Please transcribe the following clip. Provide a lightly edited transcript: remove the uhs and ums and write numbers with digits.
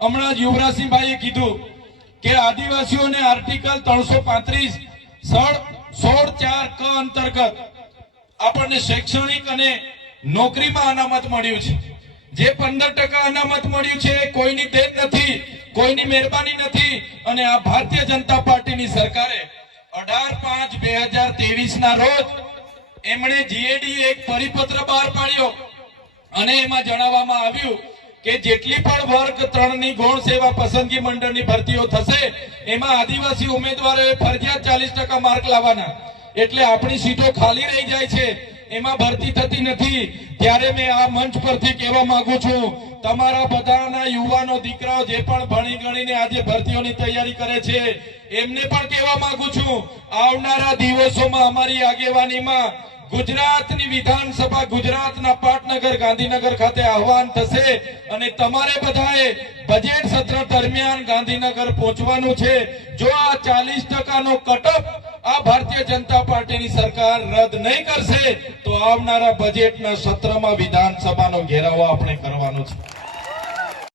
હમણાં જ યુવરાજસિંહભાઈએ કીધું કે આદિવાસીઓને આર્ટિકલ 335 16(4) ક અંતર્ગત આપણને શૈક્ષણિક અને નોકરીમાં અનામત મળ્યું છે। જે 15% અનામત મળ્યું છે કોઈની દેન નથી, કોઈની મહેરબાની નથી। અને આ ભારતીય જનતા પાર્ટીની સરકારે 18/5/2023 ના રોજ એમણે જીએડી એક પરિપત્ર બહાર પાડ્યો અને એમાં જણાવવામાં આવ્યું કે જેટલી પણ વર્ગ 3 ની ગૌણ સેવા પસંદગી મંડળની ભરતીઓ થશે એમાં આદિવાસી ઉમેદવારોએ ફરજિયાત 40% માર્ક લાવવાના। એટલે આપણી સીટો ખાલી રહી જાય છે, એમાં ભરતી થતી નથી। ત્યારે મેં આ મંચ પરથી કહેવા માંગુ છું, તમારા બધાના યુવાનો દીકરાઓ જે પણ ભણી ગણીને આજે ભરતીઓની તૈયારી કરે છે એમને પણ કહેવા માંગુ છું, આવનારા દિવસોમાં અમારી આગેવાનીમાં ગુજરાતની વિધાનસભા ગુજરાતના પાટનગર ગાંધીનગર ખાતે આહવાન થશે અને તમારે બધાએ બજેટ સત્ર દરમિયાન ગાંધીનગર પહોંચવાનું છે। જો આ 40% નો કટઅપ આ ભારતીય જનતા પાર્ટીની સરકાર રદ નહીં કરશે તો આવનારા બજેટના સત્રમાં વિધાનસભાનો ઘેરાવો આપણે કરવાનો છે।